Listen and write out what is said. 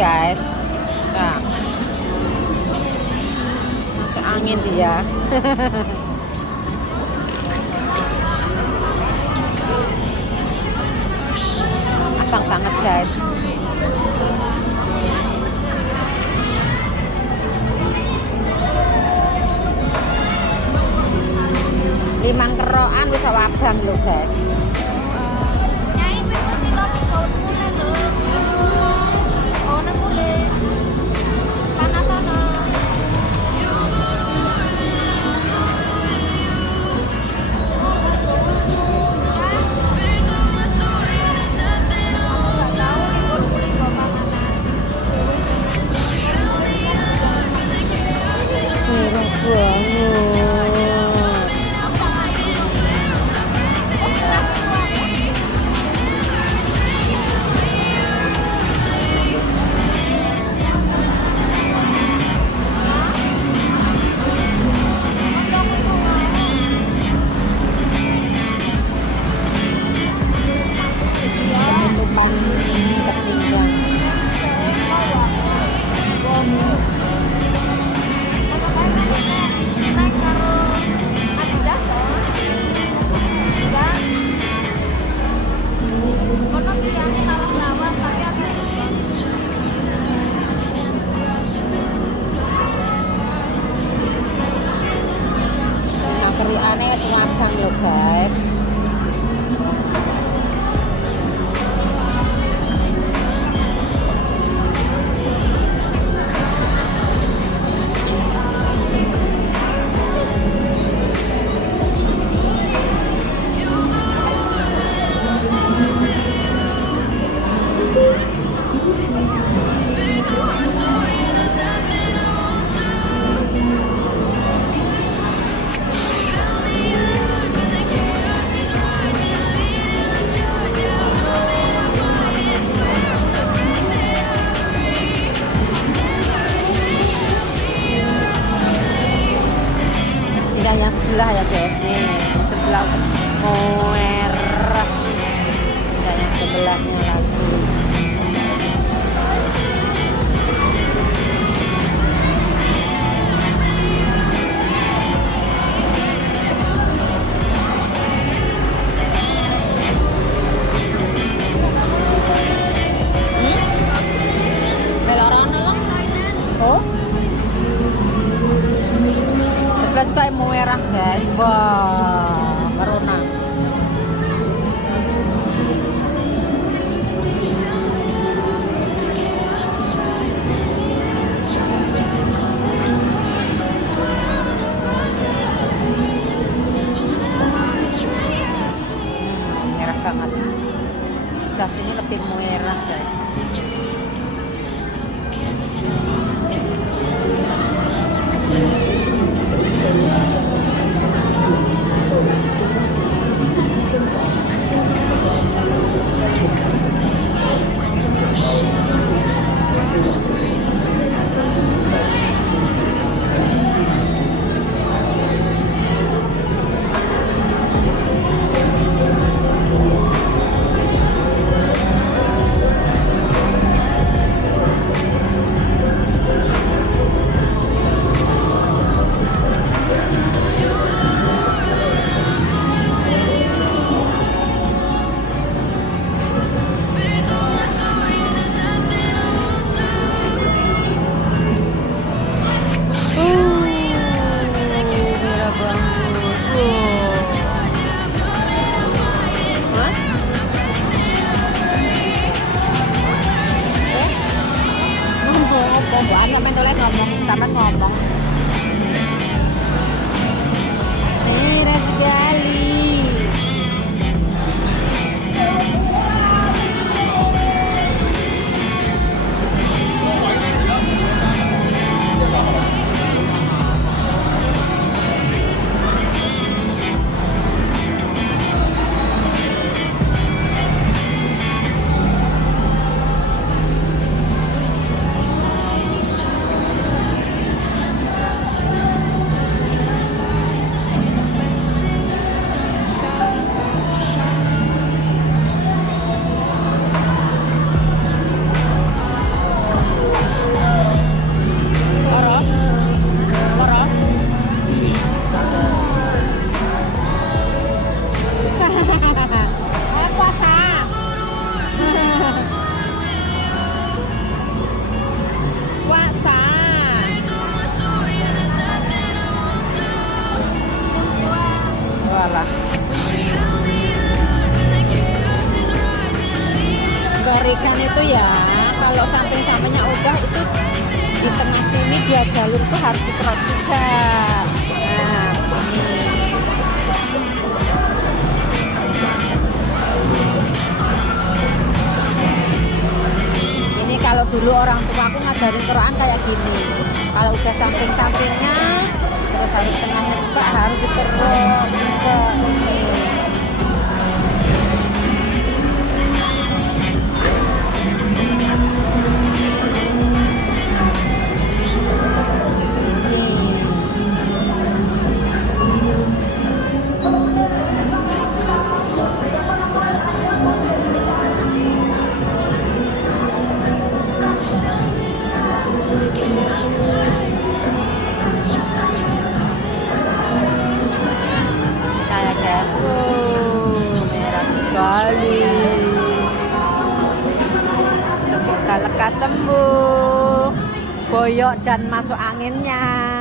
guys. Nah, masuk angin dia. Abang banget guys. Limang kerokan wis abang lho guys. Keriane wabang lho guys. Tidak yang sebelah ya guys, nih yang sebelah merah, tidak yang sebelahnya lagi. Oh, sebelah suka yang merah guys. Wah, corona. Merah banget. Sebelah sini lebih merah guys. alah. Korikan itu ya kalau samping-sampingnya udah itu di tengah sini 2 jalur tuh harus dikerok juga. Nah, ini kalau dulu orang tua aku ngajarin kerokan kayak gini. Kalau udah samping-sampingnya terus harus tengahnya juga harus dikerok juga ini. Saya guys, merah sekali. Semoga lekas sembuh, boyok dan masuk anginnya.